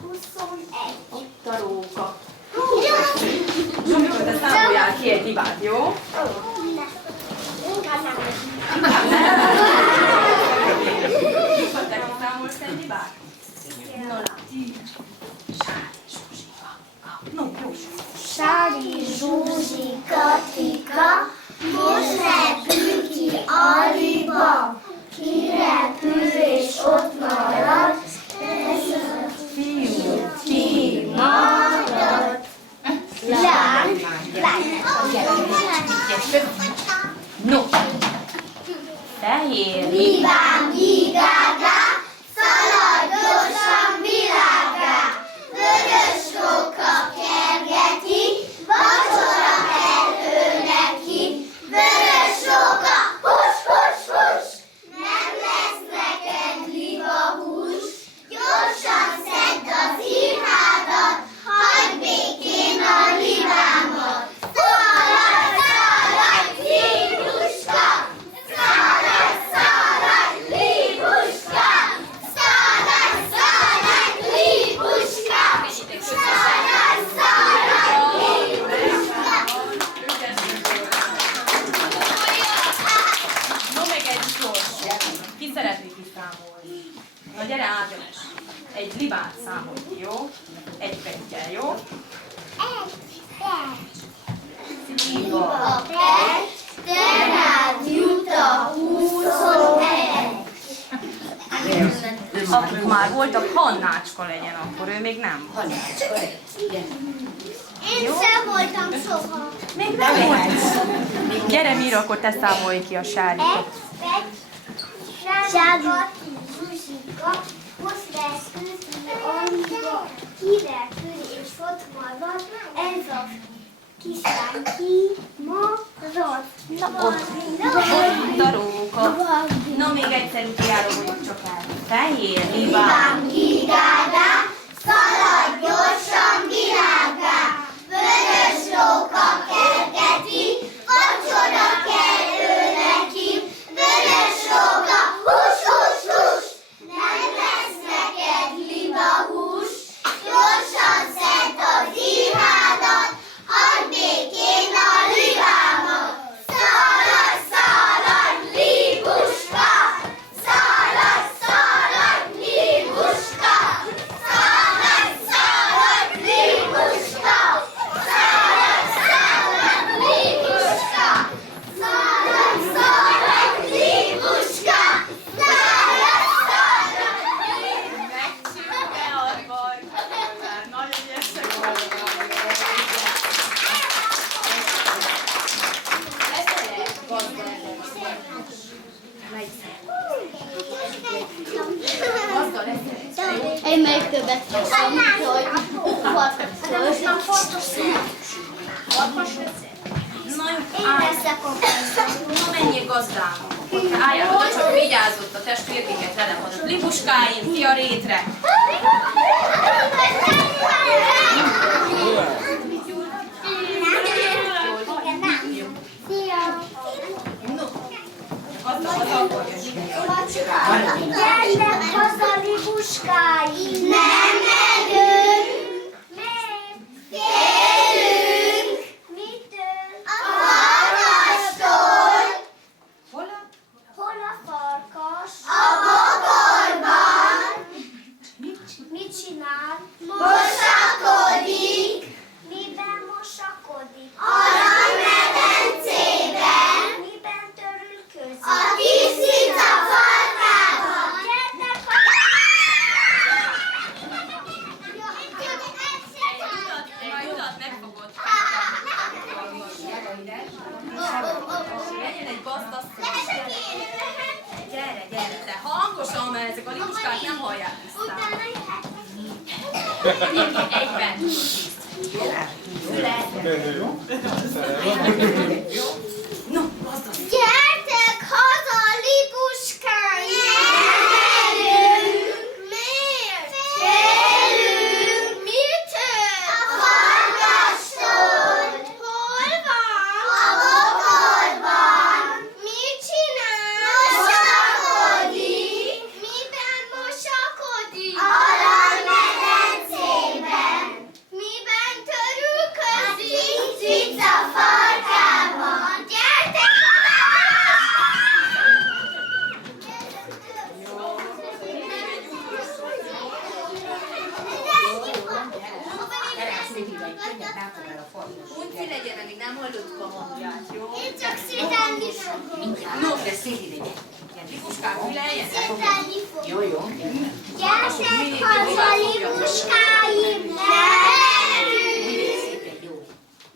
21. Ott a róka. Zsomikor, te számoljál ki egy libát, jó? Inkább nem. Mikor te kiszámolsz egy libát? No, no, jó. Sári Zsuzsika tika, most repül ki a liba. Kirepül és ott marad, ez a Fiú. kimarad. Lány. No. Fehér Libám gigágá, szaladj gyorsan világgá. Vörös róka kergeti, vacsora kell neki. Vörös róka, hús, hús, hús! Nem lesz neked libahús. Gyorsan szedd az írhádat, hagyd békén a libámat. Szaladj, szaladj, libuska! Szaladj, szaladj, libuska! Szaladj, szaladj, libuska! Szaladj, szaladj, libuska! No, még egy sors. Ki szeretné kiszámolni? Na gyere, Ágnes. Egy libát számolj ki, jó? Egy pettyel, jó? Liba pett, te rád jut a 21. Akik már voltak, Hannácska legyen akkor, ő még nem. Én sem voltam soha. Még nem volt. Gyere, Mira, akkor te számolj ki a sárikot. Sári Zsuzsika, most repül ki a liba. Kirepül és ott marad, ez a kislány kimarad. Ott a róka. Na, még egyszer kiállogoljuk csak el. Fehér libám. Libám gigágá, szaladj gyorsan világgá. Vörös róka kergeti, vacsora kell neki. Vörös róka, hús, hús, hús! Nem lesz neked libahús. Gyorsan szedd az írhádat, hagyd békén a libámat. Szaladj, szaladj, libuska! Szaladj, szaladj, libuska! Szaladj, szaladj, libuska! Szaladj, szaladj, libuska! Szaladj, szaladj, libuska! Szaladj, szaladj, Nagyon ügyesek voltak. Én még többet hiszem, hogy Na, én leszek a na menjél gazdába. Álljál oda, csak vigyázzott a testvérkéket velem oda. Libuskáim, ti a rétre. Gyertek haza, libuskáim! Nem megyünk! Miért? Félünk! Mitől? A farkastól! Hol a farkas? A bokorban! Mit csinál? Mosakodik! Miben mosakodik? Aranymedencében! Miben törülközik? A kis cica farkában! Gyertek Egy utat megfogott. Legyen egy gazdasszony. Gyere, gyere, de hangosan, mert ezek a libuskák nem hallják vissza. Egyben. No, gazdasszony. Gyertek haza, libuskáim! Nem merünk! Miért? Félünk! Mitől? A farkastól! Hol van? A bokorban! Mit csinál? Mosakodik! Miben mosakodik? Aranymedencében! egy könnyed nem fog el a farkas. Unci legyen, amíg nem hallottuk a hangját, jó? Én csak szételni fogok. Mindjárt. No, De széli legyen. Libuskák, üljenek. Szételni fogok. Jó, jó. Gyertek haza, libuskáim, gyerünk! Úgy szépen jó.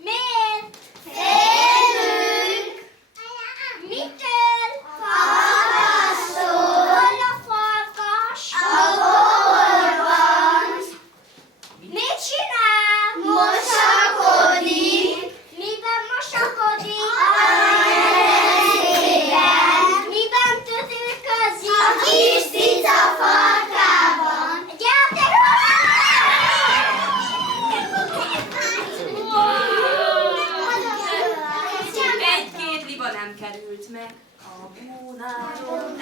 Miért? Félünk! Mitől? Farkastól! Hol a farkas? Ahol van! Mit csinál? Mosakodik! Miben mosakodik? A kezében! Miben tüdőközik? A kis cica farkában! Gyertek Egy-két liba nem került meg a búnáron.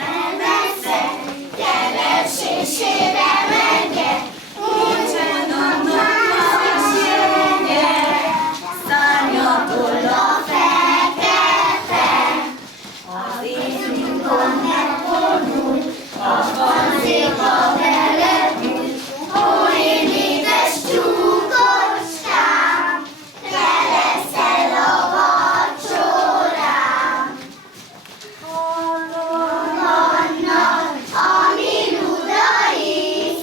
keresésére menjek! Nincsen annak esélye, szárnyatól a Fekete! az én A fazéka belepült, ó én édes tyúkocskám, te leszel a vacsorám. Vannak a mi ludaink,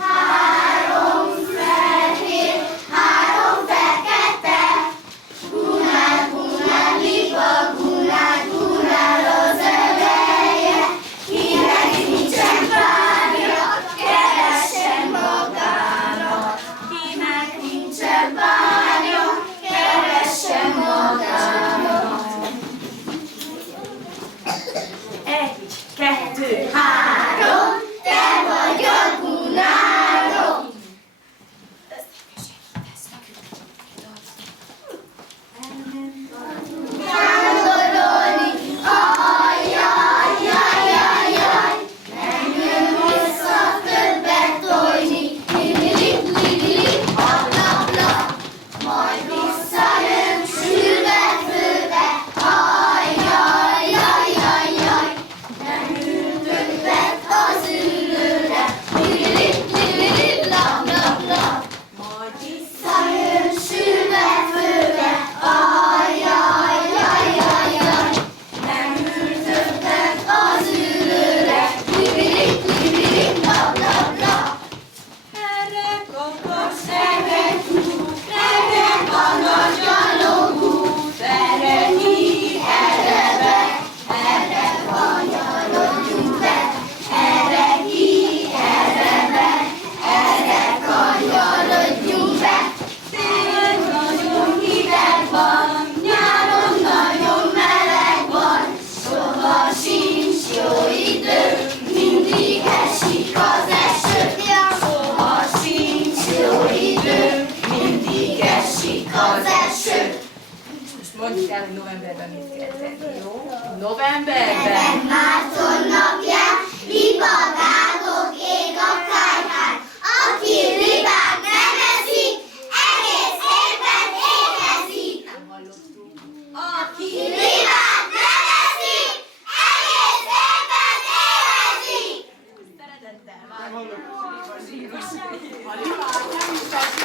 3 fehér, 3 fekete, gunál, gunál, liba, gunál, gunál az eleje, kinek nincsen párja, keressen magának. Kinek nincsen párja, keressen magának. 1, 2, 3, te vagy a gunárom. Vándorolni, ajjajjajjajjaj, nem jön vissza többet tojni, liblip, liblip, ablapla, majd visszajön sülve, főve, ajjajjajjajjaj, nem ül többet az ülőre, liblip, liblip, lablapla, majd visszajön sülve, főve, ajjajjajjajjaj, nem ül többet az ülőre, liblip, liblip, lablapla. erre kapos, Reggek a nagy gyalogút, erre mi, erre be, erre kanyarodjunk be, erre ki, erre be, erre kanyarodjunk be. Télen nagyon hideg van, nyáron nagyon meleg van, soha sincs jó idő, mindig esik az eső. Soha sincs jó idő, mindig esik az eső. most mondjuk el, hogy novemberben mit kell tenni, jó? Novemberben Meg Márton napján, libavágok ég a kájhán. Aki libát nem eszik, egész évben éhezik. nem hallottuk. Aki libát nem eszik, egész évben éhezik. Szeretettel várjuk a libas, a libás.